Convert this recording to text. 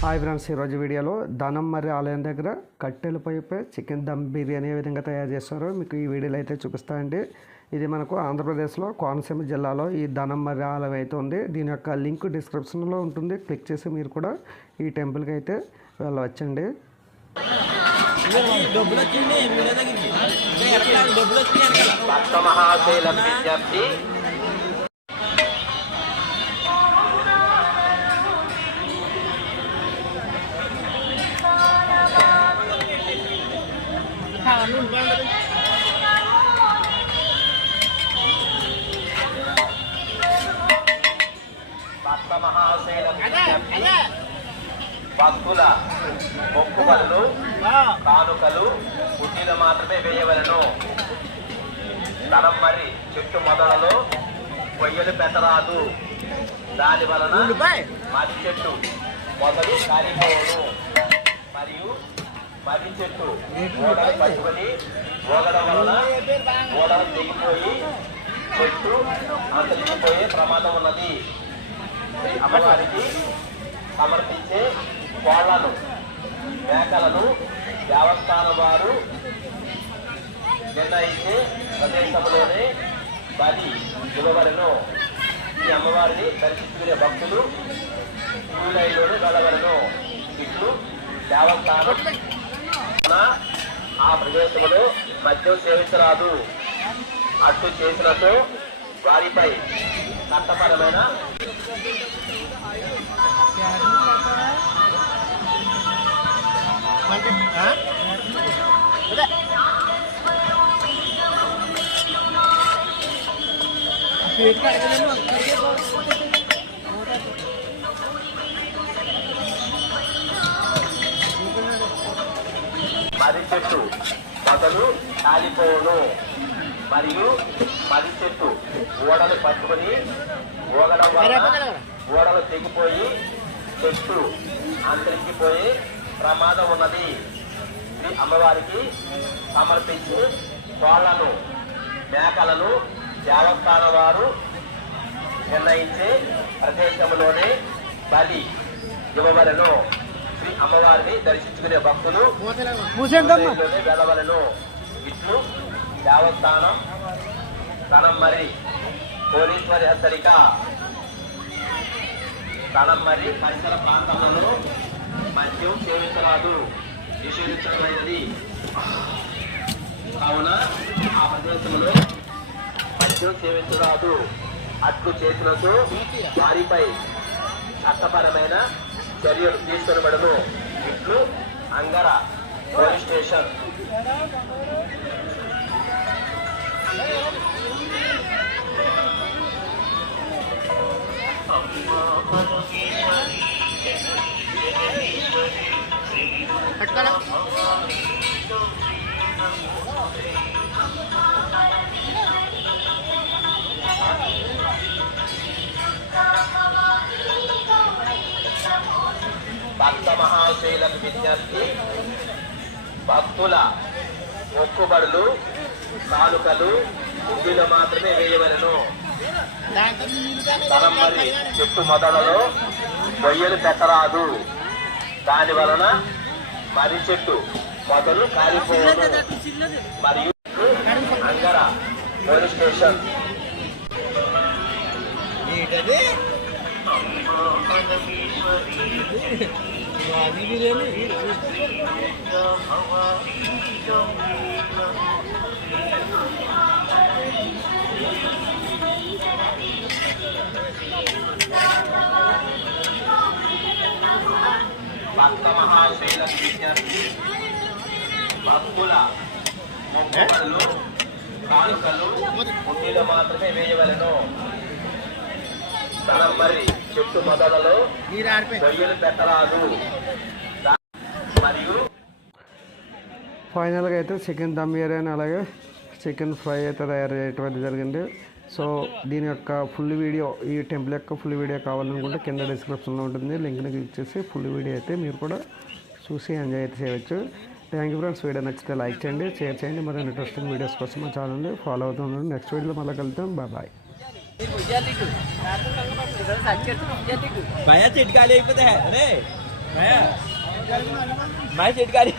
Hi friends, ఈరోజు వీడియోలో దానమ్మరి ఆలయం దగ్గర కట్టెల పొయ్యిపై చికెన్ దమ్ బిర్యానీ ఏ విధంగా తయారు చేస్తారో మీకు ఈ వీడియోలో అయితే చూపిస్తానండి. ఇది మనకు ఆంధ్రప్రదేశ్లో కోనసీమ జిల్లాలో ఈ దానమ్మరి ఆలయం అయితే ఉంది. దీని యొక్క లింక్ డిస్క్రిప్షన్లో ఉంటుంది. క్లిక్ చేసి మీరు కూడా ఈ టెంపుల్కి అయితే వెళ్ళవచ్చండి. భక్తుల మొక్కుబడులు కానుకలు పుట్టిన మాత్రమే వేయవలను. దానమ్మరి చెట్టు మొదలలో కొయ్యలు పెట్టరాదు. దాని వలన మర్రి చెట్టు మొదలు కాలిపోవును. మరియు మర్రి చెట్టు ఓడలు పట్టుకొని ఓగడం వలన ఓడలు తెగిపోయి చెట్టు అంతరించిపోయే ప్రమాదం ఉన్నది. అమ్మవారికి సమర్పించే కోళ్లను మేకలను దేవస్థానం వారు నిర్ణయించే ప్రదేశంలోనే బలి ఇవ్వవలను. ఈ అమ్మవారిని దర్శించుకునే భక్తులు క్యూ లైన్లోనే వెళ్ళవలను. ఇట్లు దేవస్థానం ఆ ప్రదేశంలో మద్యం సేవించరాదు. అట్లు చేసినట్టు వారిపై చట్టపరమైన మర్రి చెట్టు మొదలు కాలిపోవును. మరియు మర్రి చెట్టు ఓడలు పట్టుకొని ఓగడం వల్ల ఓడలు తెగిపోయి చెట్టు అంతరించిపోయే ప్రమాదం ఉన్నది. శ్రీ అమ్మవారికి సమర్పించి కోళ్లను మేకలను దేవస్థానం వారు నిర్ణయించే ప్రదేశంలోనే బలి ఇవ్వవలను. శ్రీ అమ్మవారిని దర్శించుకునే భక్తులు వెళ్ళవలను. ఇట్లు దేవస్థానం దానమ్మరి కోలీశ్వరి హెచ్చరిక. దానమ్మరి పరిసర ప్రాంతాలలో మద్యం సేవించరాదు, నిషేధించబడింది. కావున ఆ ప్రదేశంలో మద్యం సేవించరాదు. అట్లు చేసినట్టు వారిపై చట్టపరమైన చర్యలు తీసుకొనబడను. ఇట్లు అంగర పోలీస్ స్టేషన్. భక్త మహాశైలకు విజ్ఞప్తి. భక్తుల మొక్కుబడులు కానుకలు గుడ్డిలో మాత్రమే వేయవలను. దానమ్మరి చెట్టు మొదలలో కొయ్యలు పెట్టరాదు. దాని వలన మర్రి చెట్టు మొదలు కాలిపోవడం. మరియు అంగర పోలీస్ స్టేషన్. భక్త మహాశైలకు విజ్ఞప్తి. భక్తుల మొక్కుబడులు కానుకలు పుట్టిలో మాత్రమే వేయవలను. దానమ్మరి చెట్టు మొదలలో కొయ్యలు పెట్టరాదు. మరియు ఫైనల్గా అయితే చికెన్ దమ్ బిర్యానీ అలాగే చికెన్ ఫ్రై అయితే తయారు చేయటం జరిగింది. సో దీని యొక్క ఫుల్ వీడియో, ఈ టెంపుల్ యొక్క ఫుల్ వీడియో కావాలనుకుంటే కింద డిస్క్రిప్షన్లో ఉంటుంది. లింక్ని క్లిక్ చేసి ఫుల్ వీడియో అయితే మీరు కూడా చూసి ఎంజాయ్ అయితే చేయవచ్చు. Thank you friends. వీడియో నచ్చితే లైక్ చేయండి, షేర్ చేయండి. మరి ఇంట్రెస్టింగ్ వీడియోస్ కోసం మా ఛానల్ని ఫాలో అవుతుంది. నెక్స్ట్ వీడియోలో మళ్ళీ కలుద్దాం. బాయ్. భయ చిట్కాలి అయిపోతే అరే मैं सेट गाड़ी